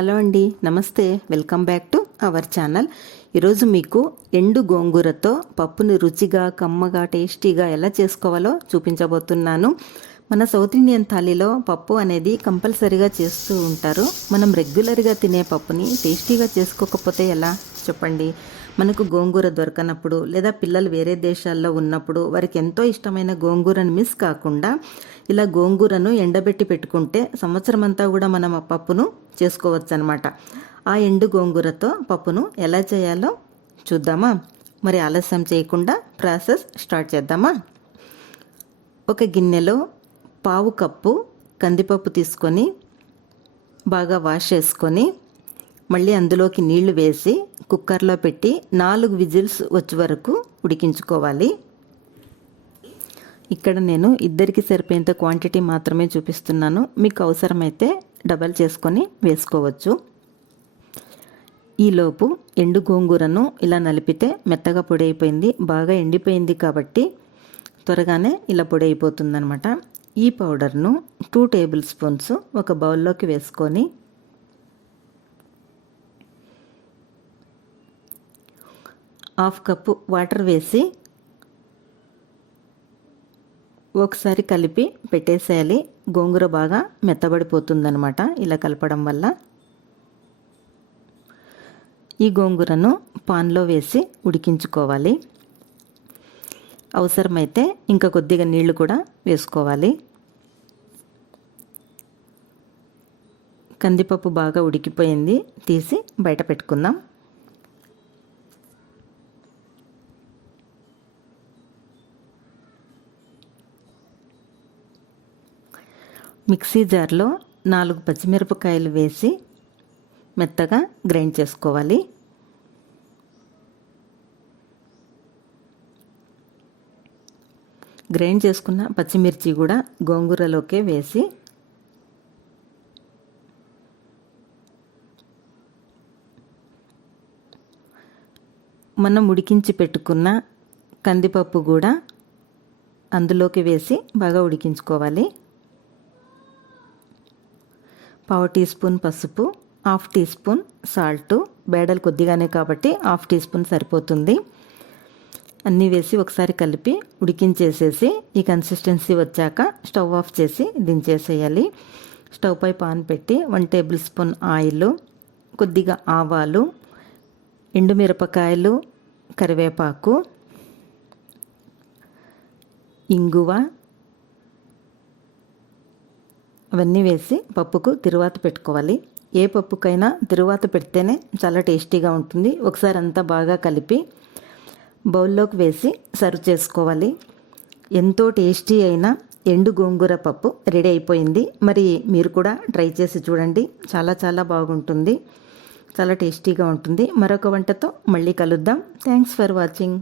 Hello అండి నమస్తే. Welcome back to our channel. ఈరోజు మీకు ఎండు గోంగూరతో పప్పుని రుచిగా కమ్మగా టేస్టీగా ఎలా చేసుకోవాలో చూపించబోతున్నాను. మన సౌత్ ఇండియన్ థాలీలో పప్పు అనేది కంపల్సరీగా చేస్తూ ఉంటారు. మనం రెగ్యులర్గా తినే పప్పుని టేస్టీగా చేసుకోకపోతే ఎలా? చెప్పండి. మనకు గోంగూర దొరకనప్పుడు లేదా పిల్లలు వేరే దేశాల్లో ఉన్నప్పుడు వారికి ఎంతో ఇష్టమైన గోంగూరను మిస్ కాకుండా ఇలా గోంగూరను ఎండబెట్టి పెట్టుకుంటే సంవత్సరం అంతా కూడా మనం ఆ పప్పును చేసుకోవచ్చు అనమాట ఆ ఎండు గోంగూరతో పప్పును ఎలా చేయాలో చూద్దామా? మరి ఆలస్యం చేయకుండా ప్రాసెస్ స్టార్ట్ చేద్దామా? ఒక గిన్నెలో పావు కప్పు కందిపప్పు తీసుకొని బాగా వాష్ చేసుకొని మళ్ళీ అందులోకి నీళ్ళు వేసి కుక్కర్లో పెట్టి నాలుగు విజిల్స్ వచ్చే వరకు ఉడికించుకోవాలి. ఇక్కడ నేను ఇద్దరికి సరిపోయేంత క్వాంటిటీ మాత్రమే చూపిస్తున్నాను. మీకు అవసరమైతే డబల్ చేసుకొని వేసుకోవచ్చు. ఈలోపు ఎండు గోంగూరను ఇలా నలిపితే మెత్తగా పొడి అయిపోయింది బాగా ఎండిపోయింది కాబట్టి త్వరగానే ఇలా పొడి అయిపోతుందనమాట ఈ పౌడర్ను టూ టేబుల్ స్పూన్స్ ఒక బౌల్లోకి వేసుకొని హాఫ్ కప్పు వాటర్ వేసి ఒకసారి కలిపి పెట్టేసేయాలి. గోంగూర బాగా మెత్తబడిపోతుందనమాట ఇలా కలపడం వల్ల ఈ గోంగూరను పాన్లో వేసి ఉడికించుకోవాలి. అవసరమైతే ఇంకా కొద్దిగా నీళ్ళు కూడా వేసుకోవాలి. కందిపప్పు బాగా ఉడికిపోయింది. తీసి బయట పెట్టుకుందాం. మిక్సీ జార్లో నాలుగు పచ్చిమిరపకాయలు వేసి మెత్తగా గ్రైండ్ చేసుకోవాలి. గ్రైండ్ చేసుకున్న పచ్చిమిర్చి కూడా గోంగూరలోకే వేసి మనం ఉడికించి పెట్టుకున్న కందిపప్పు కూడా అందులోకి వేసి బాగా ఉడికించుకోవాలి. పావు టీ స్పూన్ పసుపు హాఫ్ టీ స్పూన్ సాల్ట్ బేడలు కొద్దిగానే కాబట్టి హాఫ్ టీ స్పూన్ సరిపోతుంది. అన్నీ వేసి ఒకసారి కలిపి ఉడికించేసేసి ఈ కన్సిస్టెన్సీ వచ్చాక స్టవ్ ఆఫ్ చేసి దించేసేయాలి. స్టవ్ పై పాన్ పెట్టి వన్ టేబుల్ స్పూన్ ఆయిల్ కొద్దిగా ఆవాలు ఎండుమిరపకాయలు కరివేపాకు ఇంగువ అవన్నీ వేసి పప్పుకు తిరువాత పెట్టుకోవాలి. ఏ పప్పుకైనా తిరువాత పెడితేనే చాలా టేస్టీగా ఉంటుంది. ఒకసారి అంతా బాగా కలిపి బౌల్లోకి వేసి సర్వ్ చేసుకోవాలి. ఎంతో టేస్టీ అయిన ఎండు గోంగూర పప్పు రెడీ అయిపోయింది. మరి మీరు కూడా ట్రై చేసి చూడండి. చాలా చాలా బాగుంటుంది. చాలా టేస్టీగా ఉంటుంది. మరొక వంటతో మళ్ళీ కలుద్దాం. Thanks for watching.